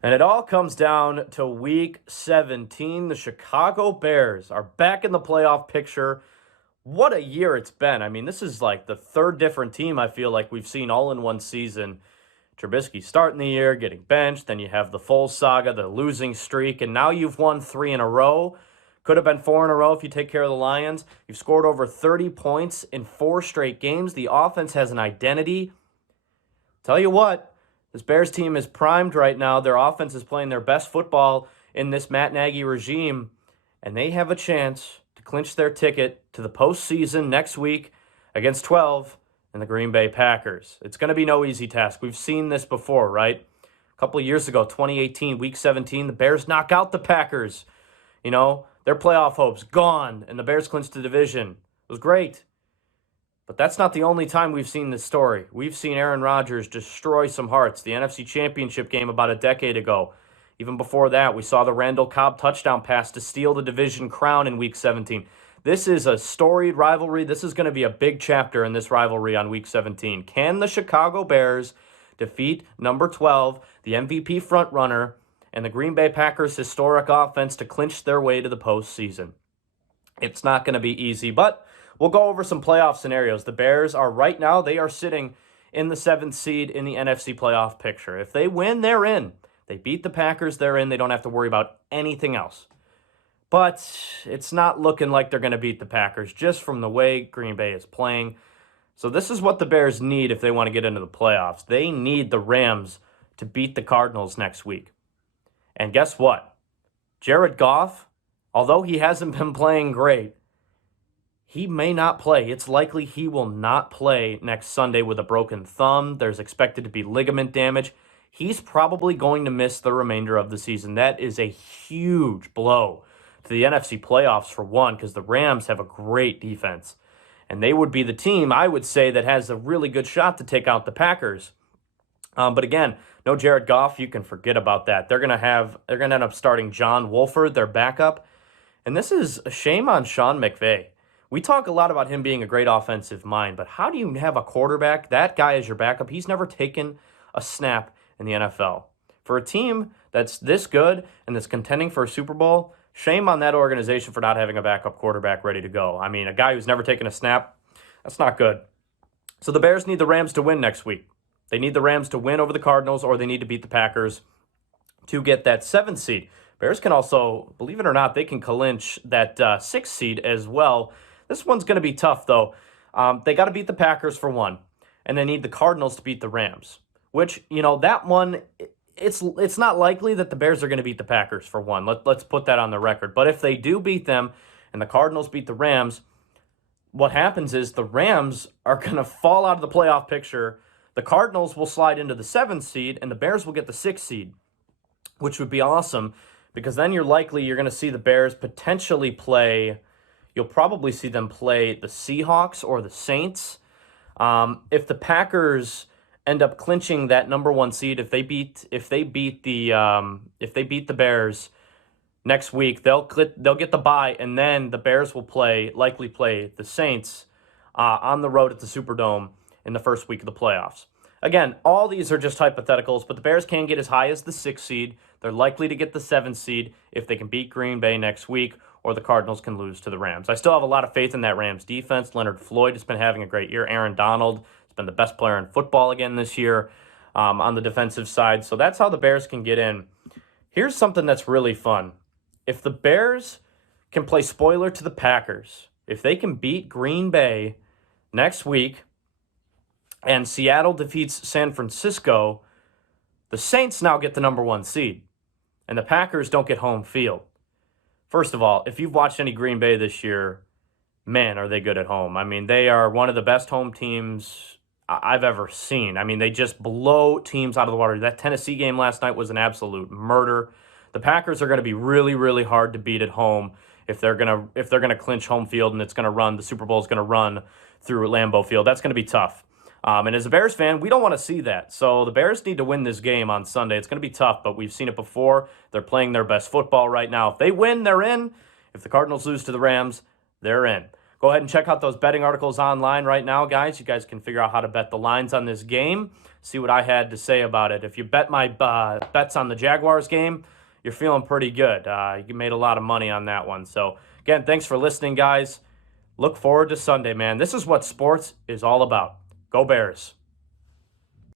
And it all comes down to week 17. The Chicago Bears are back in the playoff picture. What a year it's been. I mean, this is like the third different team I feel like we've seen all in one season. Trubisky starting the year, getting benched. Then you have the Foles saga, the losing streak. And now you've won 3 in a row. Could have been 4 in a row if you take care of the Lions. You've scored over 30 points in 4 straight games. The offense has an identity. Tell you what. This Bears team is primed right now. Their offense is playing their best football in this Matt Nagy regime, and they have a chance to clinch their ticket to the postseason next week against 12 and the Green Bay Packers. It's going to be no easy task. We've seen this before, right? A couple of years ago, 2018, week 17, the Bears knock out the Packers. You know, their playoff hopes gone, and the Bears clinched the division. It was great. But that's not the only time we've seen this story. We've seen Aaron Rodgers destroy some hearts. The NFC Championship game about a decade ago. Even before that, we saw the Randall Cobb touchdown pass to steal the division crown in Week 17. This is a storied rivalry. This is going to be a big chapter in this rivalry on Week 17. Can the Chicago Bears defeat number 12, the MVP frontrunner, and the Green Bay Packers' historic offense to clinch their way to the postseason? It's not going to be easy, but we'll go over some playoff scenarios. The Bears are right now, they are sitting in the 7th seed in the NFC playoff picture. If they win, they're in. They beat the Packers, they're in. They don't have to worry about anything else. But it's not looking like they're going to beat the Packers just from the way Green Bay is playing. So this is what the Bears need if they want to get into the playoffs. They need the Rams to beat the Cardinals next week. And guess what? Jared Goff, although he hasn't been playing great, he may not play. It's likely he will not play next Sunday with a broken thumb. There's expected to be ligament damage. He's probably going to miss the remainder of the season. That is a huge blow to the NFC playoffs for one, because the Rams have a great defense. And they would be the team, I would say, that has a really good shot to take out the Packers. But again, no Jared Goff. You can forget about that. They're going to end up starting John Wolford, their backup. And this is a shame on Sean McVay. We talk a lot about him being a great offensive mind, but how do you have a quarterback, that guy as your backup? He's never taken a snap in the NFL. For a team that's this good and that's contending for a Super Bowl, shame on that organization for not having a backup quarterback ready to go. I mean, a guy who's never taken a snap, that's not good. So the Bears need the Rams to win next week. They need the Rams to win over the Cardinals, or they need to beat the Packers to get that 7th seed. Bears can also, believe it or not, they can clinch that 6th seed as well. This one's going to be tough, though. They got to beat the Packers for one, and they need the Cardinals to beat the Rams, which, you know, that one, it's not likely that the Bears are going to beat the Packers for one. Let's put that on the record. But if they do beat them and the Cardinals beat the Rams, what happens is the Rams are going to fall out of the playoff picture. The Cardinals will slide into the 7th seed, and the Bears will get the 6th seed, which would be awesome, because then you're going to see the Bears potentially play. You'll probably see them play the Seahawks or the Saints. If the Packers end up clinching that number 1 seed, if they beat the Bears next week, they'll get the bye, and then the Bears will likely play the Saints on the road at the Superdome in the first week of the playoffs. Again, all these are just hypotheticals, but the Bears can get as high as the 6th seed. They're likely to get the 7th seed if they can beat Green Bay next week, or the Cardinals can lose to the Rams. I still have a lot of faith in that Rams defense. Leonard Floyd has been having a great year. Aaron Donald has been the best player in football again this year on the defensive side. So that's how the Bears can get in. Here's something that's really fun. If the Bears can play spoiler to the Packers, if they can beat Green Bay next week and Seattle defeats San Francisco, the Saints now get the number 1 seed, and the Packers don't get home field. First of all, if you've watched any Green Bay this year, man, are they good at home. I mean, they are one of the best home teams I've ever seen. I mean, they just blow teams out of the water. That Tennessee game last night was an absolute murder. The Packers are going to be really, really hard to beat at home if they're going to clinch home field, and the Super Bowl is going to run through Lambeau Field. That's going to be tough. And as a Bears fan, we don't want to see that. So the Bears need to win this game on Sunday. It's going to be tough, but we've seen it before. They're playing their best football right now. If they win, they're in. If the Cardinals lose to the Rams, they're in. Go ahead and check out those betting articles online right now, guys. You guys can figure out how to bet the lines on this game. See what I had to say about it. If you bet my bets on the Jaguars game, you're feeling pretty good. You made a lot of money on that one. So, again, thanks for listening, guys. Look forward to Sunday, man. This is what sports is all about. Go Bears.